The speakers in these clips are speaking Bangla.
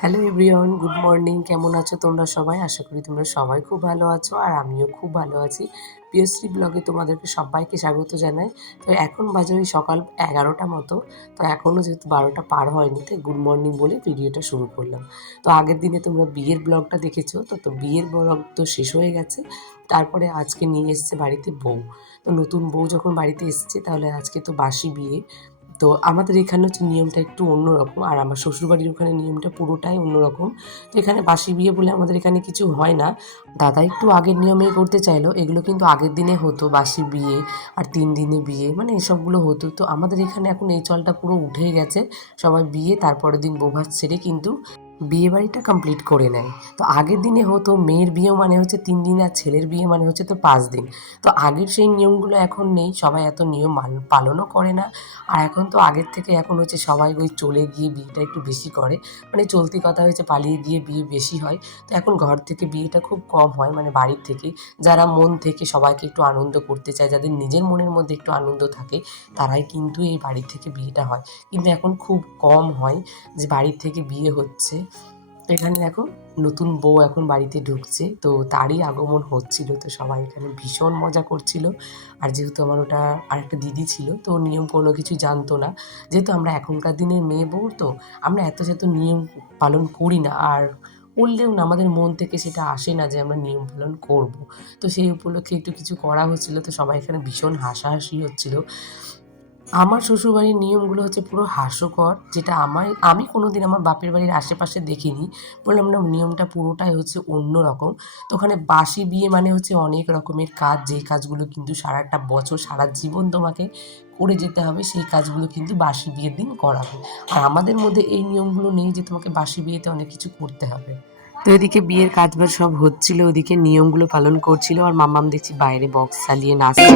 হ্যালো এভরিওয়ান গুড মর্নিং কেমন আছো তোমরা সবাই? আশা করি তোমরা সবাই খুব ভালো আছো আর আমিও খুব ভালো আছি। পিএসসি ব্লগে তোমাদেরকে সবাইকে স্বাগত জানাই। তো এখন বাজে ওই সকাল এগারোটা মতো। তো এখনও যেহেতু বারোটা পার হয়নি, তাই গুড মর্নিং বলে ভিডিওটা শুরু করলাম। তো আগের দিনে তোমরা বিয়ের ব্লগটা দেখেছ, তো তো বিয়ের ব্লগ তো শেষ হয়ে গেছে। তারপরে আজকে নিয়ে এসছে বাড়িতে বউ। তো নতুন বউ যখন বাড়িতে এসছে, তাহলে আজকে তো বাসি বিয়ে। তো আমাদের এখানে হচ্ছে নিয়মটা একটু অন্যরকম। আর আমার শ্বশুরবাড়ির ওখানে নিয়মটা পুরোটাই অন্যরকম। তো এখানে বাসি বিয়ে বলে আমাদের এখানে কিছু হয় না। দাদা একটু আগের নিয়মে করতে চাইলো। এগুলো কিন্তু আগের দিনে হতো, বাসি বিয়ে আর তিন দিনে বিয়ে মানে এসবগুলো হতো। তো আমাদের এখানে এখন এই চলটা পুরো উঠে গেছে। সবাই বিয়ে, তারপরের দিন বোভাত ছেড়ে কিন্তু বিয়ে বাড়িটা কমপ্লিট করে নেয়। তো আগের দিনে হতো মেয়ের বিয়ে মানে হচ্ছে তিন দিন আর ছেলের বিয়ে মানে হচ্ছে তো পাঁচ দিন। তো আগের সেই নিয়মগুলো এখন নেই, সবাই এত নিয়ম পালনও করে না। আর এখন তো আগের থেকে এখন হচ্ছে সবাই ওই চলে গিয়ে বিয়েটা একটু বেশি করে। মানে চলতি কথা হয়েছে পালিয়ে গিয়ে বিয়ে বেশি হয়। তো এখন ঘর থেকে বিয়েটা খুব কম হয় মানে বাড়ির থেকে। যারা মন থেকে সবাইকে একটু আনন্দ করতে চায়, যাদের নিজের মনের মধ্যে একটু আনন্দ থাকে, তারাই কিন্তু এই বাড়ির থেকে বিয়েটা হয়। কিন্তু এখন খুব কম হয় যে বাড়ির থেকে বিয়ে হচ্ছে। এখানে দেখো নতুন বউ এখন বাড়িতে ঢুকছে, তো তারই আগমন হচ্ছিল। তো সবাই এখানে ভীষণ মজা করছিল। আর যেহেতু আমার ওটা আরেকটা দিদি ছিল, তো নিয়ম কোনো কিছু জানতো না। যেহেতু আমরা এখনকার দিনের মেয়ে বউ, তো আমরা এত শত নিয়ম পালন করি না। আর করলেও না, আমাদের মন থেকে সেটা আসে না যে আমরা নিয়ম পালন করব। তো সেই উপলক্ষে একটু কিছু করা হচ্ছিল, তো সবাই এখানে ভীষণ হাসাহাসি হচ্ছিল। আমার শ্বশুরবাড়ির নিয়মগুলো হচ্ছে পুরো হাস্যকর, যেটা আমার আমি কোনোদিন আমার বাপের বাড়ির আশেপাশে দেখিনি। বললাম, না, নিয়মটা পুরোটাই হচ্ছে অন্য রকম। তো ওখানে বাসি বিয়ে মানে হচ্ছে অনেক রকমের কাজ, যেই কাজগুলো কিন্তু সারাটা বছর, সারা জীবন তোমাকে করে যেতে হবে, সেই কাজগুলো কিন্তু বাসি বিয়ের দিন করাবে। আর আমাদের মধ্যে এই নিয়মগুলো নেই যে তোমাকে বাসি বিয়েতে অনেক কিছু করতে হবে। তো এদিকে বিয়ের কাজবাজ সব হচ্ছিল, ওদিকে নিয়মগুলো পালন করছিল আর মামাম দেখছি বাইরে বক্স চালিয়ে নাচছে।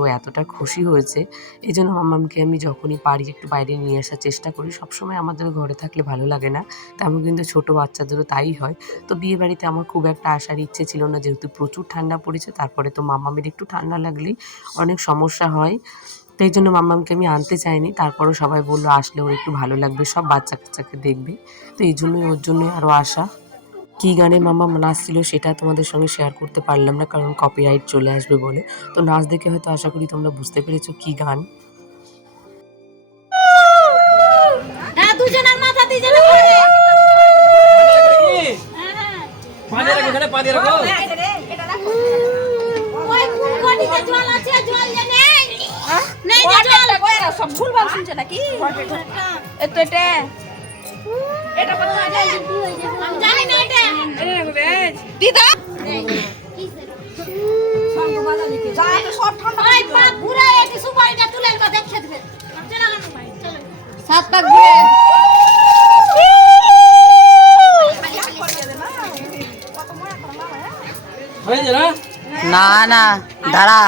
ও এতটা খুশি হয়েছে এই জন্য মাম্মামকে আমি যখনই পারি একটু বাইরে নিয়ে আসার চেষ্টা করি। সবসময় আমাদের ঘরে থাকলে ভালো লাগে না, তেমন কিন্তু ছোট বাচ্চাদেরও তাই হয়। তো বিয়ে বাড়িতে আমার খুব একটা আসার ইচ্ছে ছিল না, যেহেতু প্রচুর ঠান্ডা পড়েছে, তারপরে তো মামামের একটু ঠান্ডা লাগলেই অনেক সমস্যা হয়। তো এই জন্য মাম্মামকে আমি আনতে চাইনি। তারপরও সবাই বলল আসলে ওর একটু ভালো লাগবে সব বাচ্চা কাচ্চাকে দেখবে। তো এই জন্যই ওর জন্যই আরও আসা কী গানে মাম্মাম নাচছিল সেটা তোমাদের সঙ্গে শেয়ার করতে পারলাম না কারণ কপিরাইট চলে আসবে বলে। তো নাচ দেখে হয়তো আশা করি তোমরা বুঝতে পেরেছ কী গান। হ্যাঁ দুজনের মাথা দুজনে করে পা দিয়ে রাখো পা রাখো। ওই কোন গটিতে জল আছে সব ভুল ভালো শুনছে নাকি? এতো এটা এটা। কোথায় আমি জানি না এটা। দিদা? যা তো সব ঠান্ডা ওই পা ঘুরে সাত পাক? না না দাঁড়া।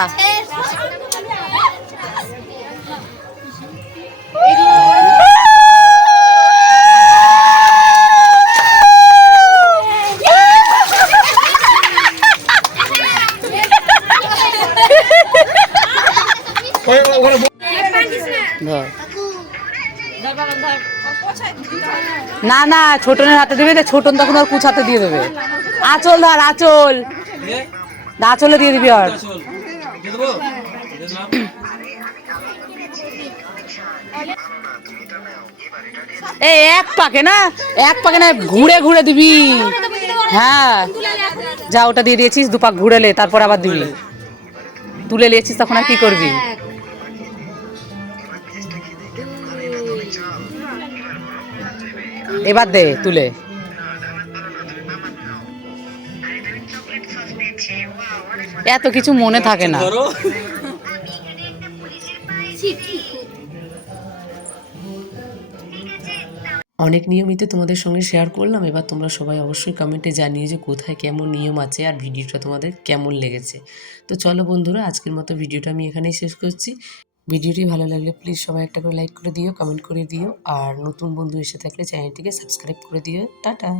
না না, ছোটনের হাতে দেবে, তো ছোটন তখন আর কুচ হাতে দিয়ে দেবে। আঁচল ধর, আঁচল। আঁচলে দিয়ে দিবি আর। এই, এক পাকে না, এক পাকে না, ঘুরে ঘুরে দিবি। হ্যাঁ। যা, ওটা দিয়ে দিয়েছিস, দু পাক ঘুরেলে তারপর আবার দিবি। তুলে নিয়েছিস, তখন আর কি করবি? এবার দে তুলে। এত কিছু মনে থাকে না। অনেক নিয়মিত তোমাদের সঙ্গে শেয়ার করলাম এবার তোমরা সবাই অবশ্যই কমেন্টে জানিয়ে যে কোথায় কেমন নিয়ম আছে আর ভিডিওটা তোমাদের কেমন লেগেছে। তো চলো বন্ধুরা আজকের মতো ভিডিওটা আমি এখানেই শেষ করছি। ভিডিওটি ভালো লাগলে প্লিজ সবাই একটা করে লাইক করে দিও কমেন্ট করে দিও, আর নতুন বন্ধু এসে থাকলে চ্যানেলটিকে সাবস্ক্রাইব করে দিও। টাটা!